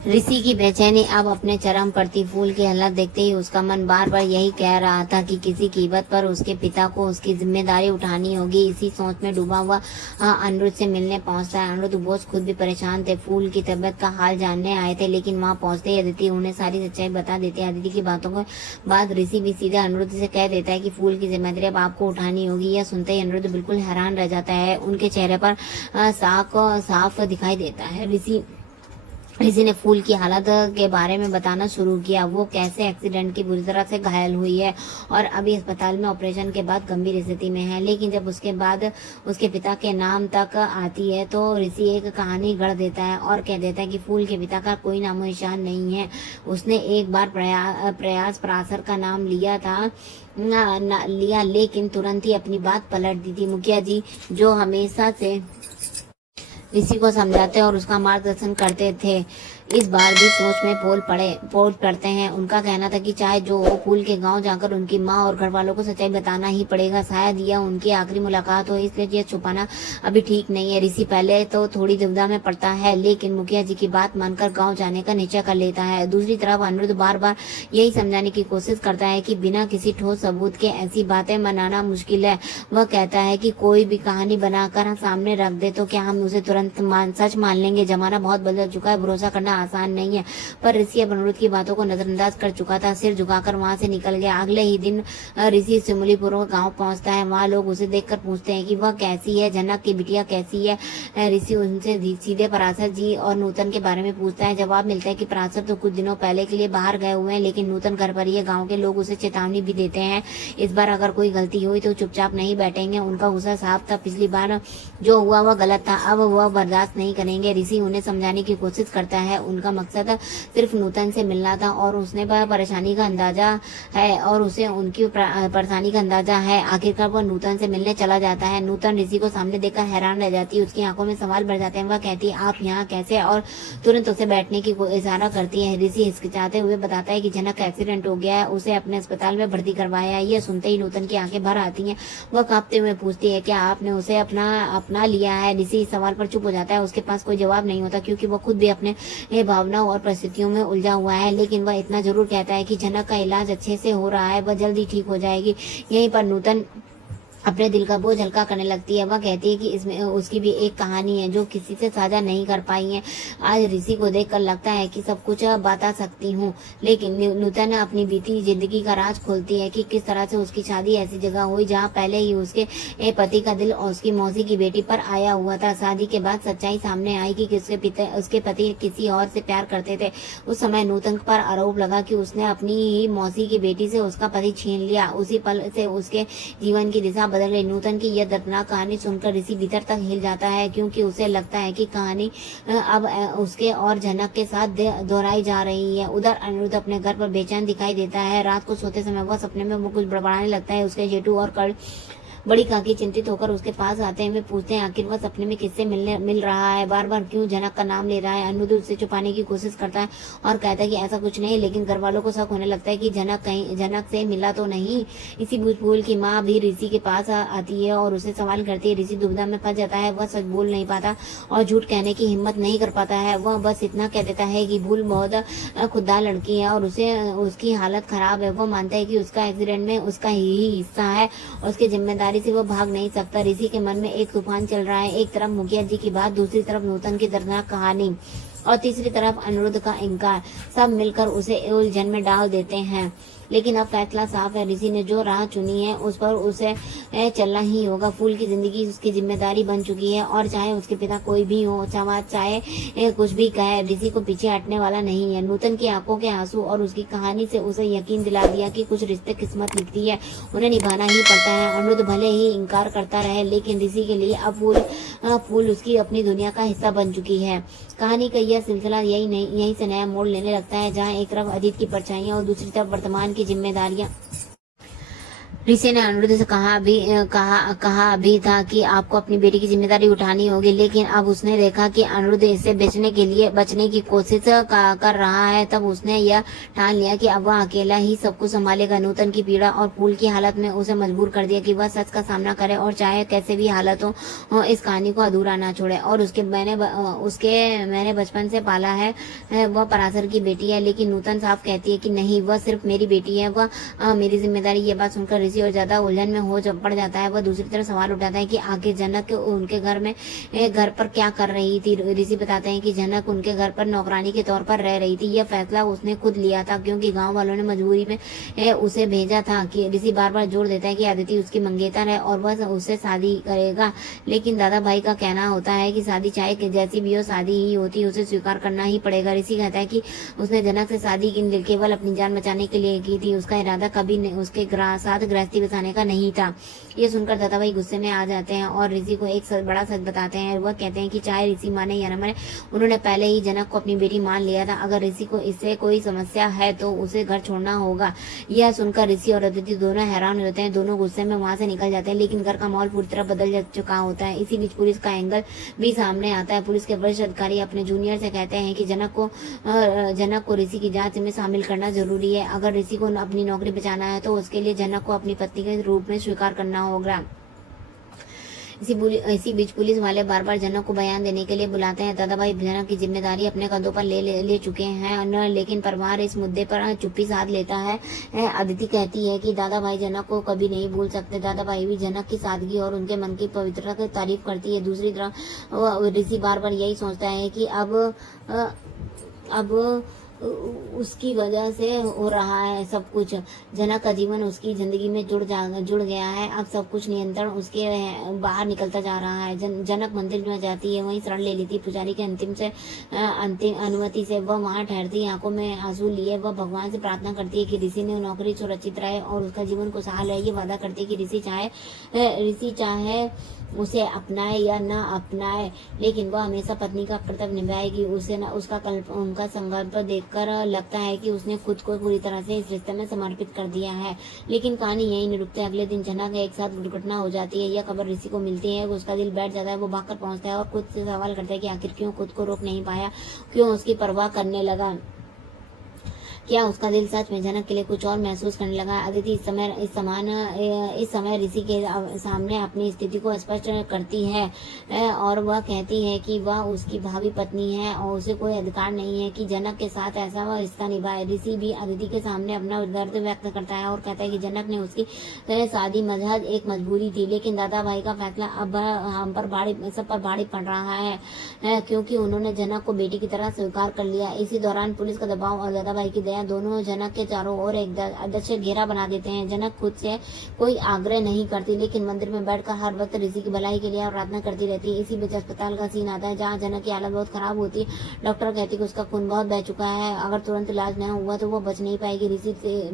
ऋषि की बेचैनी अब अपने चरम पर थी। फूल की हालत देखते ही उसका मन बार बार यही कह रहा था कि किसी कीमत पर उसके पिता को उसकी जिम्मेदारी उठानी होगी। इसी सोच में डूबा हुआ अनिरुद्ध से मिलने पहुंचता है। अनिरुद्ध बोस खुद भी परेशान थे। फूल की तबीयत का हाल जानने आए थे, लेकिन वहां पहुंचते ही अदिति उन्हें सारी सच्चाई बता देती है। अदिति की बातों के बाद ऋषि भी सीधे अनिरुद्ध से कह देता है कि फूल की जिम्मेदारी अब आपको उठानी होगी। यह सुनते ही अनिरुद्ध बिल्कुल हैरान रह जाता है। उनके चेहरे पर साफ दिखाई देता है। ऋषि ने फूल की हालत के बारे में बताना शुरू किया। वो कैसे एक्सीडेंट की बुरी तरह से घायल हुई है और अभी अस्पताल में ऑपरेशन के बाद गंभीर स्थिति में है। लेकिन जब उसके बाद उसके पिता के नाम तक आती है तो ऋषि एक कहानी गढ़ देता है और कह देता है कि फूल के पिता का कोई नामो निशान नहीं है। उसने एक बार प्रयास पराशर का नाम लिया था लिया, लेकिन तुरंत ही अपनी बात पलट दी थी। मुखिया जी जो हमेशा से ऋषि को समझाते और उसका मार्गदर्शन करते थे, इस बार भी सोच में पोल पड़ते हैं। उनका कहना था कि चाहे जो हो, फूल के गांव जाकर उनकी माँ और घर वालों को सच्चाई बताना ही पड़ेगा। शायद यह उनकी आखिरी मुलाकात हो, इसलिए यह छुपाना अभी ठीक नहीं है। ऋषि पहले तो थोड़ी दुविधा में पड़ता है, लेकिन मुखिया जी की बात मानकर गाँव जाने का निश्चय कर लेता है। दूसरी तरफ अनिरुद्ध बार बार यही समझाने की कोशिश करता है कि बिना किसी ठोस सबूत के ऐसी बातें मनाना मुश्किल है। वह कहता है कि कोई भी कहानी बनाकर हम सामने रख दे तो क्या हम उसे तुरंत सच मान लेंगे। जमाना बहुत बदल चुका है, भरोसा करना आसान नहीं है। पर ऋषि अब अनिरुद्ध की बातों को नजरअंदाज कर चुका था। सिर झुकाकर वहां से निकल गया। अगले ही दिन ऋषि सिमुलीपुर गांव पहुंचता है। वहां लोग उसे देखकर पूछते हैं कि वह कैसी है, जनक की बिटिया कैसी है। ऋषि उनसे सीधे पराशर जी और नूतन के बारे में पूछता है। जवाब मिलता है कि पराशर तो कुछ दिनों पहले के लिए बाहर गए हुए हैं, लेकिन नूतन घर पर ही है। गाँव के लोग उसे चेतावनी भी देते हैं, इस बार अगर कोई गलती हुई तो चुपचाप नहीं बैठेंगे। उनका गुस्सा साफ था, पिछली बार जो हुआ वह गलत था, अब वह बर्दाश्त नहीं करेंगे। ऋषि उन्हें समझाने की कोशिश करता है। उनका मकसद सिर्फ नूतन से मिलना था और उसने परेशानी का अंदाजा है और उसे उनकी परेशानी का अंदाजा है। आखिरकार वह नूतन से मिलने चला जाता है। नूतन ऋषि को सामने देखकर हैरान रह जाती है। उसकी आंखों में सवाल भर जाते हैं। वह कहती है आप यहाँ कैसे, और तुरंत उसे बैठने की इशारा करती है। ऋषि हिचकिचाते हुए बताता है कि जनक का एक्सीडेंट हो गया है, उसे अपने अस्पताल में भर्ती करवाया है। यह सुनते ही नूतन की आंखें भर आती हैं। वह कांपते हुए पूछती है क्या आपने उसे अपना लिया है। ऋषि इस सवाल पर चुप हो जाता है। उसके पास कोई जवाब नहीं होता, क्योंकि वह खुद भी अपने भावनाओं और परिस्थितियों में उलझा हुआ है। लेकिन वह इतना जरूर कहता है कि जनक का इलाज अच्छे से हो रहा है, वह जल्दी ठीक हो जाएगी। यहीं पर नूतन अपने दिल का बोझ हल्का करने लगती है। वह कहती है कि इसमें उसकी भी एक कहानी है जो किसी से साझा नहीं कर पाई है। आज ऋषि को देखकर लगता है कि सब कुछ बता सकती हूँ, लेकिन नूतन अपनी बीती जिंदगी का राज खोलती है कि किस तरह से उसकी शादी ऐसी जगह हुई जहाँ पहले ही उसके पति का दिल और उसकी मौसी की बेटी पर आया हुआ था। शादी के बाद सच्चाई सामने आई कि उसके पति किसी और से प्यार करते थे। उस समय नूतन पर आरोप लगा कि उसने अपनी ही मौसी की बेटी से उसका पति छीन लिया। उसी पल से उसके जीवन की दिशा बदल गई। नूतन की यह दर्दनाक कहानी सुनकर ऋषि भीतर तक हिल जाता है, क्योंकि उसे लगता है कि कहानी अब उसके और जनक के साथ दोहराई जा रही है। उधर अनिरुद्ध अपने घर पर बेचैन दिखाई देता है। रात को सोते समय वह सपने में कुछ बड़बड़ाने लगता है। उसके जेठू और बड़ी काकी चिंतित होकर उसके पास आते हैं। वे पूछते हैं आखिर वह सपने में किससे मिल रहा है, बार बार क्यों जनक का नाम ले रहा है। अनिरुद्ध उसे छुपाने की कोशिश करता है और कहता है कि ऐसा कुछ नहीं, लेकिन घर वालों को शक होने लगता है कि जनक से मिला तो नहीं। इसी फूल की माँ भी ऋषि के पास आती है और उसे सवाल करती है। ऋषि दुविधा में फंस जाता है। वह सच बोल नहीं पाता और झूठ कहने की हिम्मत नहीं कर पाता है। वह बस इतना कह देता है कि भूल बहुत खुददार लड़की है और उसकी हालत खराब है। वह मानता है कि उसका एक्सीडेंट में उसका ही हिस्सा है और उसकी जिम्मेदारी से वो भाग नहीं सकता। ऋषि के मन में एक तूफान चल रहा है। एक तरफ मुखिया जी की बात, दूसरी तरफ नूतन की दर्दनाक कहानी और तीसरी तरफ अनिरुद्ध का इनकार। सब मिलकर उसे उलझन में डाल देते हैं। लेकिन अब फैसला साफ है। ऋषि ने जो राह चुनी है उस पर उसे चलना ही होगा। फूल की जिंदगी उसकी जिम्मेदारी बन चुकी है और चाहे उसके पिता कोई भी हो, चाहे कुछ भी कहे, ऋषि को पीछे हटने वाला नहीं है। नूतन की आंखों के आंसू और उसकी कहानी से उसे यकीन दिला दिया कि कुछ रिश्ते किस्मत लिखती है, उन्हें निभाना ही पड़ता है। अनिरुद्ध भले ही इनकार करता रहे, लेकिन ऋषि के लिए अब फूल उसकी अपनी दुनिया का हिस्सा बन चुकी है। कहानी का यह सिलसिला यहीं से नया मोड़ लेने लगता है, जहाँ एक तरफ अतीत की परछाइयां और दूसरी तरफ वर्तमान की जिम्मेदारियां ऋषि ने अनिरुद्ध से कहा भी था कि आपको अपनी बेटी की जिम्मेदारी उठानी होगी, लेकिन अब उसने देखा कि अनिरुद्ध इसे बचने की कोशिश कर रहा है। तब उसने यह ठान लिया कि अब वह अकेला ही सब कुछ संभालेगा। नूतन की पीड़ा और फूल की हालत में उसे मजबूर कर दिया कि वह सच का सामना करे और चाहे कैसे भी हालत हो इस कहानी को अधूरा ना छोड़े। और मैंने बचपन से पाला है, वह पराशर की बेटी है। लेकिन नूतन साफ कहती है कि नहीं, वह सिर्फ मेरी बेटी है, वह मेरी जिम्मेदारी। ये बात सुनकर ऋषि और ज्यादा उलझन में पड़ जाता है। वह दूसरी तरफ सवाल उठाता है कि आखिर जनक उनके घर पर क्या कर रही थी। ऋषि बताते हैं कि जनक उनके घर पर नौकरानी के तौर पर रह रही थी। यह फैसला उसने खुद लिया था, क्योंकि गांव वालों ने मजबूरी में उसे भेजा था। कि ऋषि बार बार जोर देता है कि अदिति उसकी मंगेतर है और वह उससे शादी करेगा। लेकिन दादा भाई का कहना होता है कि शादी चाहे जैसी भी हो, शादी ही होती, उसे स्वीकार करना ही पड़ेगा। ऋषि कहता है कि उसने जनक से शादी केवल अपनी जान बचाने के लिए की थी। उसका इरादा कभी उसके साथ गृहस्थी बसाने का नहीं था। ये सुनकर दादा भाई गुस्से में आ जाते हैं और ऋषि को एक बड़ा सच बताते हैं। वह कहते हैं कि चाहे ऋषि माने या न माने, उन्होंने पहले ही जनक को अपनी बेटी मान लिया था। अगर ऋषि को इससे कोई समस्या है तो उसे घर छोड़ना होगा। यह सुनकर ऋषि और अदिति दोनों हैरान हो जाते हैं। दोनों गुस्से में वहां से निकल जाते हैं, लेकिन घर का माहौल पूरी तरह बदल चुका होता है। इसी बीच पुलिस का एंगल भी सामने आता है। पुलिस के वरिष्ठ अधिकारी अपने जूनियर से कहते हैं कि जनक को ऋषि की जांच में शामिल करना जरूरी है। अगर ऋषि को अपनी नौकरी बचाना है तो उसके लिए जनक को अपनी पत्नी के रूप में स्वीकार करना होगा। इसी बीच पुलिस वाले बार बार जनक को बयान देने के लिए बुलाते हैं। दादा भाई जनक की जिम्मेदारी अपने कंधों पर ले चुके हैं, लेकिन परिवार इस मुद्दे पर चुप्पी साध लेता है। अदिति कहती है कि दादा भाई जनक को कभी नहीं भूल सकते। दादा भाई भी जनक की सादगी और उनके मन की पवित्रता की तारीफ करती है। दूसरी तरफ ऋषि बार बार यही सोचता है कि अब उसकी वजह से हो रहा है सब कुछ। जनक का जीवन उसकी जिंदगी में जुड़ गया है। अब सब कुछ नियंत्रण उसके बाहर निकलता जा रहा है। जनक मंदिर में जाती है, वहीं शरण ले लेती। पुजारी के अंतिम अनुमति से वह वहां ठहरती, आंखों में आंसू लिए वह भगवान से प्रार्थना करती है कि ऋषि ने नौकरी सुरक्षित रहे और उसका जीवन खुशहाल रहे। ये वादा करती है कि ऋषि चाहे उसे अपनाए या ना अपनाए, लेकिन वह हमेशा पत्नी का कर्तव्य निभाएगी। उनका संकल्प देखकर लगता है कि उसने खुद को पूरी तरह से इस रिश्ते में समर्पित कर दिया है। लेकिन कहानी यही नहीं रुकती। अगले दिन जनक एक साथ दुर्घटना हो जाती है। यह खबर ऋषि को मिलती है, उसका दिल बैठ जाता है। वो भागकर पहुंचता है और खुद से सवाल करता है कि आखिर क्यों खुद को रोक नहीं पाया, क्यों उसकी परवाह करने लगा। क्या उसका दिल सच में जनक के लिए कुछ और महसूस करने लगा। अदिति इस समय ऋषि के सामने अपनी स्थिति को स्पष्ट करती है और वह कहती है कि वह उसकी भावी पत्नी है और उसे कोई अधिकार नहीं है कि जनक के साथ ऐसा वह रिश्ता निभाए। ऋषि भी अदिति के सामने अपना दर्द व्यक्त करता है और कहता है कि जनक ने उसकी शादी महज एक मजबूरी थी, लेकिन दादा भाई का फैसला अब हम पर भारी पड़ रहा है, क्योंकि उन्होंने जनक को बेटी की तरह स्वीकार कर लिया। इसी दौरान पुलिस का दबाव और दादा भाई की दया दोनों जनक के चारों ओर एक अदृश्य घेरा बना देते हैं। जनक खुद से कोई आग्रह नहीं करती, लेकिन मंदिर में बैठकर हर वक्त ऋषि की भलाई के लिए प्रार्थना करती रहती है। इसी बीच अस्पताल का सीन आता है, जहाँ जनक की हालत बहुत खराब होती है। डॉक्टर कहती है कि उसका खून बहुत बह चुका है, अगर तुरंत इलाज न हुआ तो वो बच नहीं पाएगी। ऋषि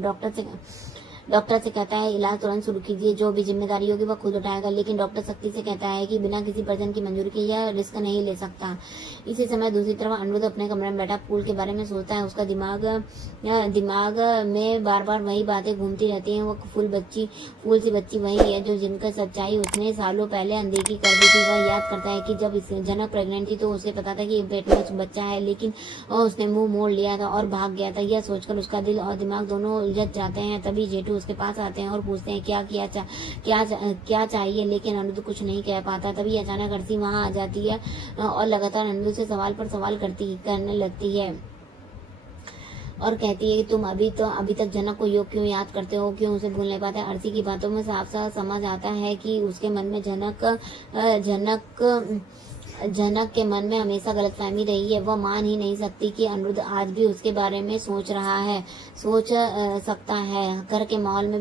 डॉक्टर से कहता है इलाज तुरंत शुरू कीजिए, जो भी जिम्मेदारी होगी वह खुद उठाएगा। लेकिन डॉक्टर सख्ती से कहता है कि बिना किसी परिजन की मंजूरी के यह रिस्क नहीं ले सकता। इसी समय दूसरी तरफ अनिरुद्ध अपने कमरे में बैठा फूल के बारे में सोचता है। उसका दिमाग में बार बार वही बातें घूमती रहती हैं। वो फूल सी बच्ची वही है जो जिनका सच्चाई उसने सालों पहले अनदेखी कर दी थी। वह याद करता है कि जब जनक प्रेग्नेंट थी तो उसे पता था कि पेट में बच्चा है, लेकिन उसने मुंह मोड़ लिया था और भाग गया था। यह सोचकर उसका दिल और दिमाग दोनों उलझ जाते हैं। तभी जेठू उसके पास आते हैं और पूछते हैं क्या चाहिए, लेकिन अनिरुद्ध कुछ नहीं कह पाता। तभी अचानक अर्सी वहां आ जाती है और लगातार अनिरुद्ध से सवाल पर सवाल करने लगती है और कहती है कि तुम अभी तक जनक को क्यों याद करते हो, क्यों उसे भूल नहीं पाते। अर्सी की बातों में साफ साफ समझ आता है कि उसके मन में जनक के मन में हमेशा गलतफहमी रही है। वह मान ही नहीं सकती कि अनिरुद्ध आज भी उसके बारे में सोच सकता है। घर के माहौल में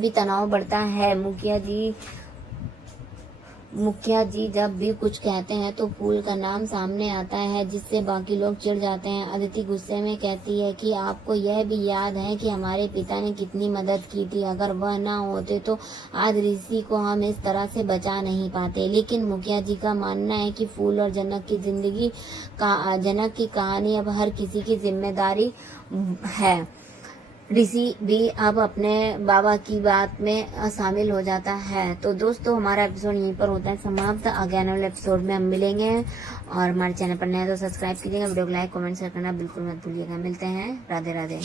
भी तनाव बढ़ता है। मुखिया जी जब भी कुछ कहते हैं तो फूल का नाम सामने आता है, जिससे बाकी लोग चिढ़ जाते हैं। अदिति गुस्से में कहती है कि आपको यह भी याद है कि हमारे पिता ने कितनी मदद की थी, अगर वह ना होते तो आज ऋषि को हम इस तरह से बचा नहीं पाते। लेकिन मुखिया जी का मानना है कि फूल और जनक की कहानी अब हर किसी की जिम्मेदारी है। ऋषि भी अब अपने बाबा की बात में शामिल हो जाता है। तो दोस्तों हमारा एपिसोड यहीं पर होता है समाप्त। आगे आने वाले एपिसोड में हम मिलेंगे और हमारे चैनल पर नए तो सब्सक्राइब कीजिएगा, वीडियो को लाइक कमेंट शेयर करना बिल्कुल मत भूलिएगा। मिलते हैं, राधे राधे।